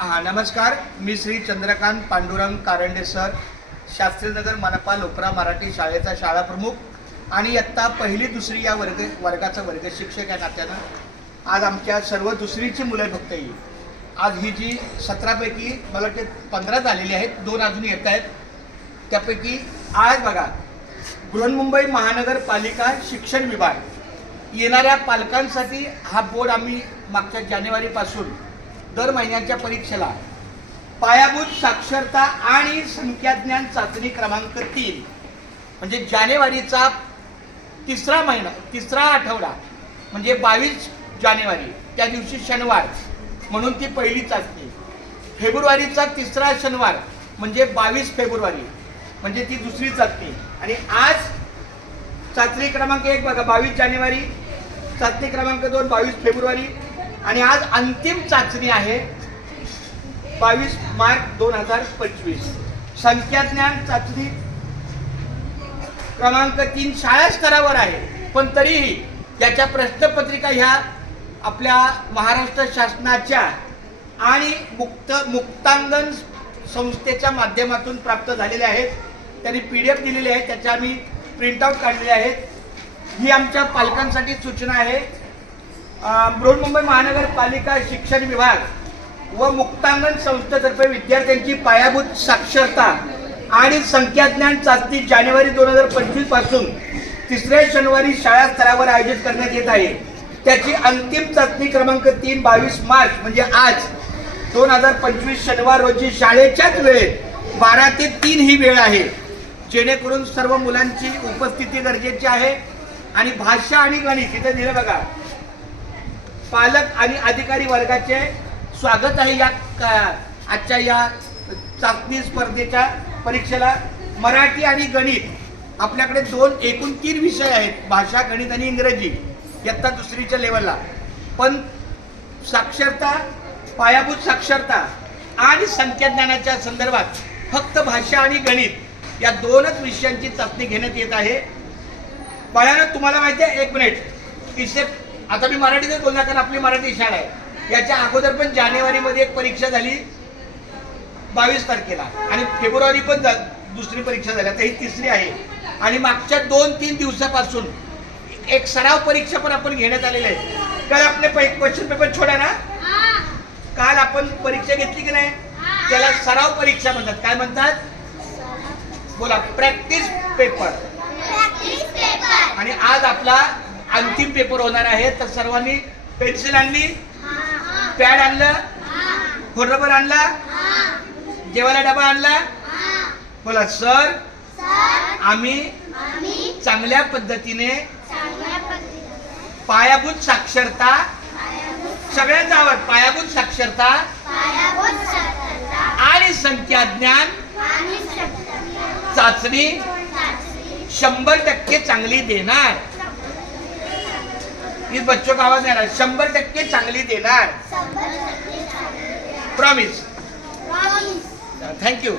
हा नमस्कार. मी श्री चंद्रकांत पांडुरंग कारंडे सर शास्त्रीनगर मनपा लोकरा मराठी शाळेचा शाळा प्रमुख आणि आत्ता पहिली दुसरी या वर्ग वर्गाचा वर्ग शिक्षक या नात्यानं आज आमच्या सर्व दुसरीची मुलं फक्त ही आज ही जी सतरापैकी मला वाटते पंधरा झालेली आहेत दोन अजून येत आहेत. त्यापैकी आज बघा बृहन्मुंबई महानगरपालिका शिक्षण विभाग येणाऱ्या पालकांसाठी हा बोर्ड आम्ही मागच्या जानेवारीपासून दर महिन्याच्या परीक्षेला पायाभूत साक्षरता आणि संख्याज्ञान चाचणी क्रमांक तीन म्हणजे जानेवारीचा तिसरा महिना तिसरा आठवडा म्हणजे बावीस जानेवारी त्या दिवशी शनिवार म्हणून ती पहिली चाचणी. फेब्रुवारीचा तिसरा शनिवार म्हणजे बावीस फेब्रुवारी म्हणजे ती दुसरी चाचणी. आणि आज चाचणी क्रमांक एक बघा बावीस जानेवारी चाचणी क्रमांक दोन बावीस फेब्रुवारी. आणि आज अंतिम चाचणी आहे बावीस मार्च दोन हजार पंचवीस. संख्याज्ञान चाचणी क्रमांक तीन शाळा स्तरावर आहे. पण तरीही त्याच्या प्रश्नपत्रिका ह्या आपल्या महाराष्ट्र शासनाच्या आणि मुक्त मुक्तांगण संस्थेच्या माध्यमातून प्राप्त झालेल्या आहेत. त्यांनी पी डी एफ दिलेले आहे. त्याच्या आम्ही प्रिंटआउट काढलेले आहेत. ही आमच्या पालकांसाठी सूचना आहे. बृहन्मुंबई महानगरपालिका शिक्षण विभाग व मुक्तांगण संस्थेतर्फे विद्यार्थ्यांची पायाभूत साक्षरता आणि संख्याज्ञान चाचणी जानेवारी दोन हजार पंचवीसपासून तिसऱ्या शनिवारी शाळा स्तरावर आयोजित करण्यात येत आहे. त्याची अंतिम चाचणी क्रमांक तीन बावीस मार्च म्हणजे आज दोन हजार पंचवीस शनिवार रोजी शाळेच्याच वेळेत बारा ते तीन ही वेळ आहे. जेणेकरून सर्व मुलांची उपस्थिती गरजेची आहे. आणि भाषा आणि गणित इथे दिलं बघा. पालक आणि अधिकारी वर्गाचे स्वागत आहे या आजच्या या चाचणी स्पर्धेच्या परीक्षेला. मराठी आणि गणित आपल्याकडे दोन एकूण तीन विषय आहेत भाषा गणित आणि इंग्रजी इयत्ता दुसरीच्या लेवलला. पण साक्षरता पायाभूत साक्षरता आणि संख्याज्ञानाच्या संदर्भात फक्त भाषा आणि गणित या दोनच विषयांची चाचणी घेण्यात येत आहे. बाळानं तुम्हाला माहिती आहे एक मिनिट इथे आता मी मराठीतच बोलणार कारण आपली मराठी शाळा आहे. याच्या अगोदर पण जानेवारीमध्ये एक परीक्षा झाली बावीस तारखेला. आणि फेब्रुवारी पण दुसरी परीक्षा झाली. आता ही तिसरी आहे. आणि मागच्या दोन तीन दिवसापासून एक सराव परीक्षा पण आपण घेण्यात आलेली आहे काल आपले क्वेश्चन पेपर छोडा ना? काल आपण परीक्षा घेतली की नाही? त्याला सराव परीक्षा म्हणतात. काय म्हणतात? बोला. प्रॅक्टिस पेपर आणि आज आपला अंतिम पेपर होणार आहे. तर सर्वांनी पेन्सिल आणली पॅड आणलं खोडरबर आणला जेवायला डबा आणला. बोला सर आम्ही चांगल्या पद्धतीने पायाभूत साक्षरता सगळ्यांचा आवाज पायाभूत साक्षरता आणि संख्याज्ञान चाचणी शंभर टक्के चांगली देणार. इस बच्चों का आवाज नहीं रहा. शंभर टक्के चांगली देणार. Promise thank you